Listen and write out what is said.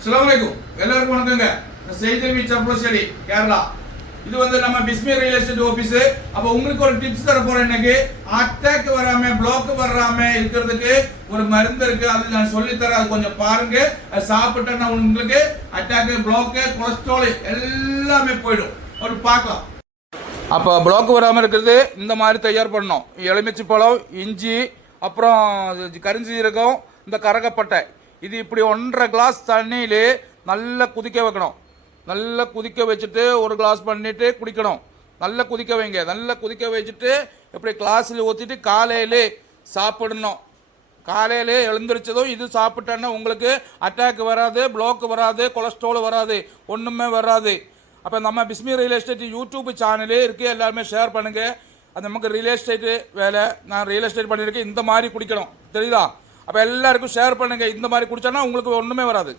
அஸ்ஸலாமுஅலைக்கும் எல்லாருக்கும் வணக்கங்க. செய்தி சப்ரோசேரி கேரளா. இது வந்து நம்ம பிஸ்மி ரியல் எஸ்டேட் ஆபீஸ். அப்ப உங்களுக்கு ஒரு டிப்ஸ் தர போறேன். இன்னைக்கு அட்டாக் வராம பிளாக் வராம இருக்கிறதுக்கு ஒரு மருந்து இருக்கு. அது நான் சொல்லி தரேன். அது கொஞ்சம் பாருங்க. அது சாப்பிட்டா உங்களுக்கு அட்டாக் பிளாக் கொலஸ்ட்ரால் எல்லாமே போயிடும். ஒரு பார்க்கலாம். அப்போ பிளாக் வராமல் இருக்கிறது இந்த மாதிரி தயார் பண்ணணும். எலுமிச்சை பழம், இஞ்சி, அப்புறம் கரிஞ்சீரகம், இந்த கரகப்பட்டை, இது இப்படி 1.5 கிளாஸ் தண்ணியிலே நல்லா குதிக்க வைக்கணும். நல்லா குதிக்க வச்சுட்டு ஒரு கிளாஸ் பண்ணிட்டு குடிக்கணும். நல்லா குதிக்க வைங்க. நல்லா குதிக்க வச்சுட்டு இப்படி கிளாஸில் ஊற்றிட்டு காலையிலே சாப்பிடணும். காலையிலே எழுந்திரிச்சதும் இது சாப்பிட்டோன்னா உங்களுக்கு அட்டாக் வராது, பிளாக் வராது, கொலஸ்ட்ரால் வராது, ஒன்றுமே வராது. அப்போ நம்ம பிஸ்மி ரியல் எஸ்டேட் யூடியூப் சேனலே இருக்குது. எல்லாருமே ஷேர் பண்ணுங்கள். அது நமக்கு ரியல் எஸ்டேட்டு வேலை. நான் ரியல் எஸ்டேட் பண்ணியிருக்கேன். இந்த மாதிரி குடிக்கணும், தெரியுதா? அப்போ எல்லாருக்கும் ஷேர் பண்ணுங்கள். இந்த மாதிரி குடிச்சோன்னா உங்களுக்கு ஒன்றுமே வராது.